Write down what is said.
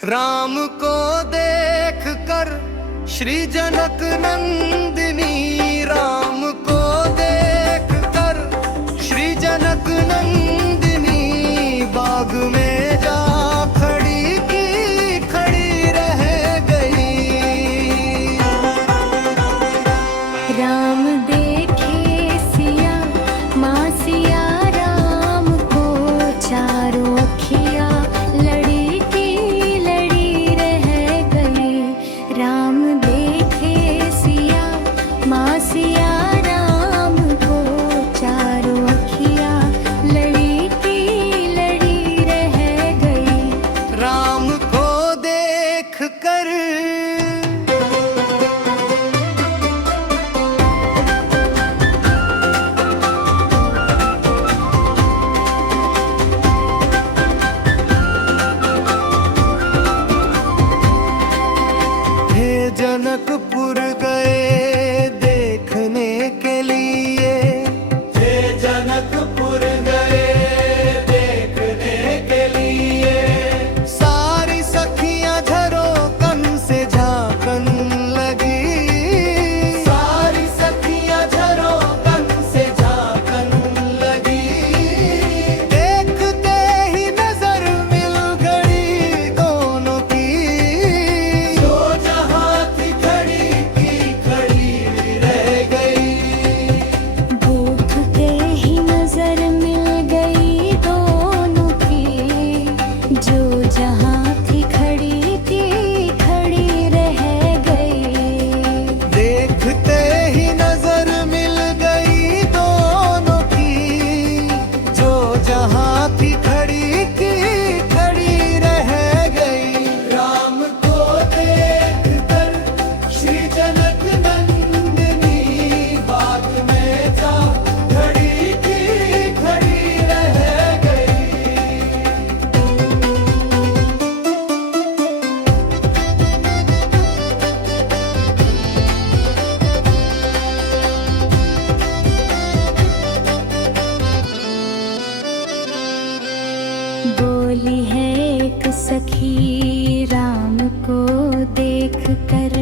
राम को देख कर श्री जनक नंदिनी, राम को देख कर श्री जनक नंदिनी, बाग में जा खड़ी की खड़ी रह गई। राम देखे सिया माँ सिया राम को, चारों अखियाँ लड़ी की लड़ी रह गई। राम देखे सिया माँ सिया राम को, चारों अखियाँ लड़ी की लड़ी रह गई। राम को देख कर जनकपुर गए देखने के लिए, हे जनकपुर गए देखने के लिए, सारी सखियां झरोकन से झांकन लगी, सारी सखियां झरोकन से झांकन लगी। देखते ही नजर मिल गई दोनों की, जहाँ थी खड़ी थी खड़ी रह गई। देखते ही नजर मिल गई दोनों की, जो जहाँ थी खड़ी की खड़ी रह गई। राम को देख कर श्री जनक नंदिनी, बाग में जा खड़ी की खड़ी रह गई। बोली है एक सखी राम को देख कर,